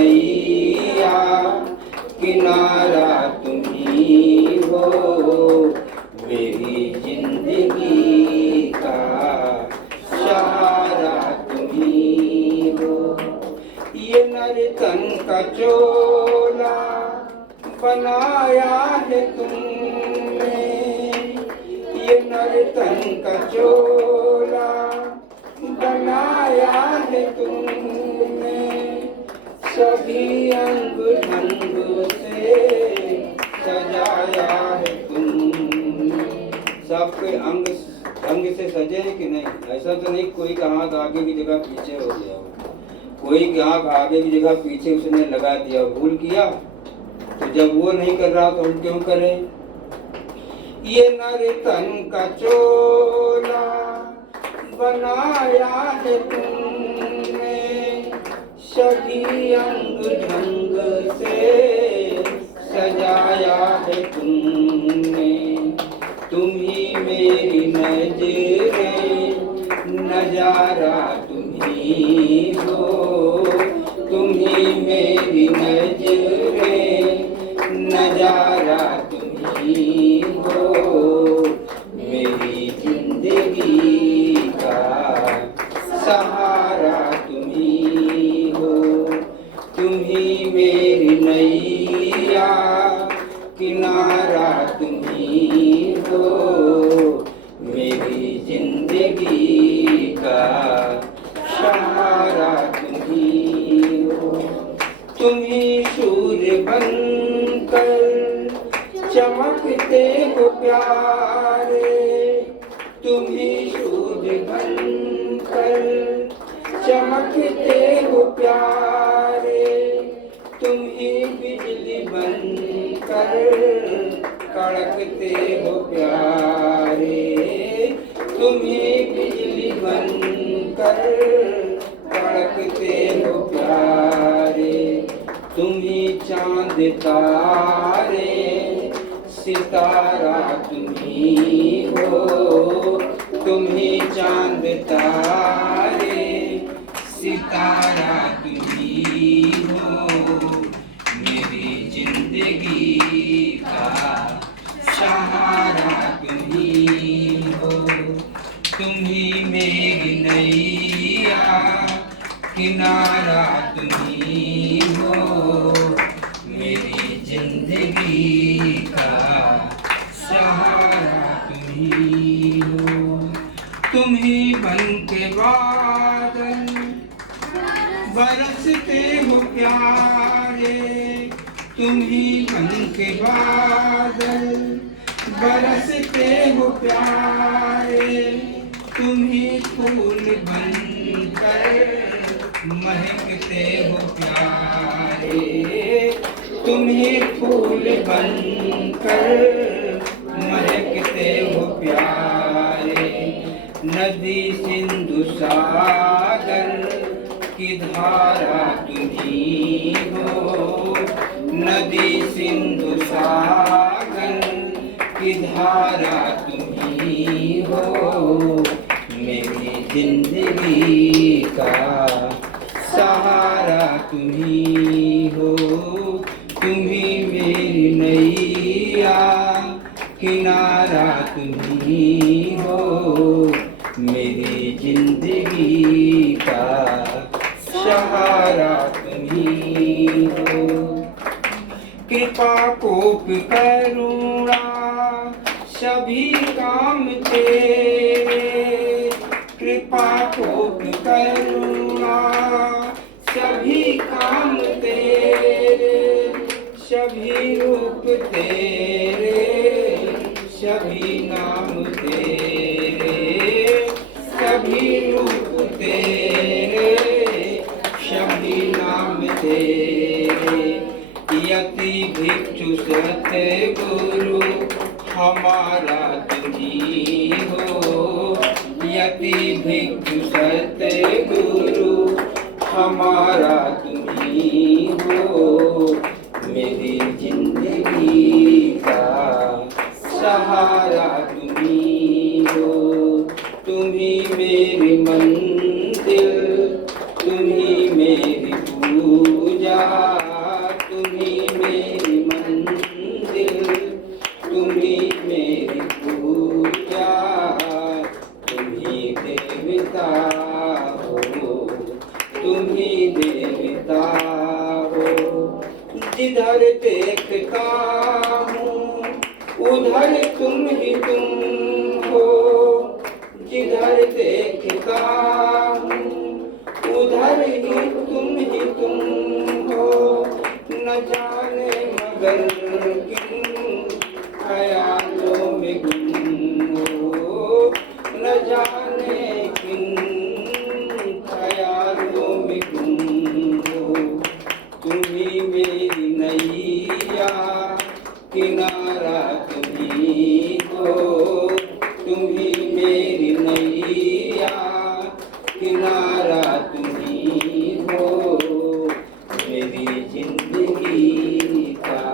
नैया, किनारा तुम ही हो, मेरी जिंदगी का सहारा तुम ही हो। ये नर्तन का चोला बनाया है तुमने, ये नर्तन का चोला बनाया है तुमने, सभी अंग ढंग से सजाया है तुमने। सबके अंग ढंग से सजे हैं कि नहीं? ऐसा तो नहीं कोई का हाथ आगे की जगह पीछे हो गया हो, कोई का हाथ आगे की जगह पीछे उसने लगा दिया, भूल किया। तो जब वो नहीं कर रहा तो हम क्यों करें? ये नर्तन का चोला बनाया है तुमने, सभी अंग ढंग से सजाया है तुमने। तुम ही मेरी नजरें, नजारा तुम ही हो, तुम ही मेरी नजरें, नजारा तुम ही हो, मेरी जिंदगी का सहारा तुम ही हो। तुम ही मेरी नैया, किनारा तुम ही हो, मेरी जिंदगी का सहारा तुम ही हो। तुम ही सूर्य बनकर चमकते हो प्यारे, तुम ही सूर्य बनकर चमकते हो प्यारे, तुम ही बिजली बनकर कड़कते हो प्यारे, तुम ही बिजली बनकर कड़कते हो प्यारे। तुम ही चांद तारे, सितारा तुम ही हो, तुम ही चांद तारे, सितारा तुम ही हो, मेरी जिंदगी का सहारा तुम ही हो। तुम ही मेरी नैया, किनारा तुम ही हो, मेरी जिंदगी का सहारा तुम ही हो। तुम ही बन के बादल बरसते हो प्यारे, तुम ही बन के बादल बरसते हो प्यारे, तुम ही फूल बनकर महकते हो प्यारे, तुम ही फूल बनकर महकते हो प्यारे। नदी सिंधु सागर की धारा तुम ही हो, नदी सिंधु सागर की धारा तुम ही हो, मेरी जिंदगी का सहारा तुम ही हो। तुम ही मेरी नैया, किनारा तुम ही हो, मेरी जिंदगी का सहारा तुम ही हो। कृपा कोप करुणा सभी काम तेरे, कृपा कोप करुणा सभी काम तेरे, सभी रूप तेरे, सभी नाम तेरे, सभी रूप तेरे, सभी नाम तेरे। यति भिक्षु सतगुरु हमारा तुम ही हो, यति भिक्षु सतगुरु हमारा तुम ही हो, मेरी जिंदगी का सहारा तुम ही हो। तुम ही मेरी मंदिर, तुम ही मेरी पूजा, जिधर देखता हूँ उधर तुम ही तुम हो, जिधर देखता हूँ उधर ही तुम हो। न जाने मगर किन ख्यालों में गुम हो, न जाने किन ख्यालों में गुम हो। तुम्ही मेरी नैया किनारा तुम्ही हो, तुम्ही मेरी नैया किनारा तुम्ही हो। मेरी जिंदगी का